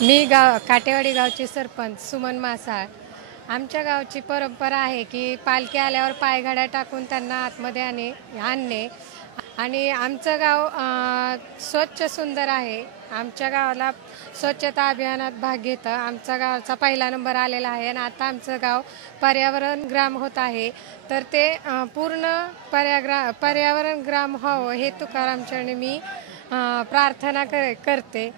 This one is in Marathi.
मी काटेवाडी गावची सरपंच सुमन मासाळ. आमच्या गावची परंपरा आहे की पालखी आल्यावर पायघड्या टाकून त्यांना आतमध्ये आणणे आणि आमचं गाव स्वच्छ सुंदर आहे. आमच्या गावाला स्वच्छता अभियानात भाग घेतं. आमच्या गावाचा पहिला नंबर आलेला आहे आणि आता आमचं गाव पर्यावरण ग्राम होत आहे. तर ते पूर्ण पर्यावरण ग्राम व्हावं हे तुकाराम चरणी मी प्रार्थना करते.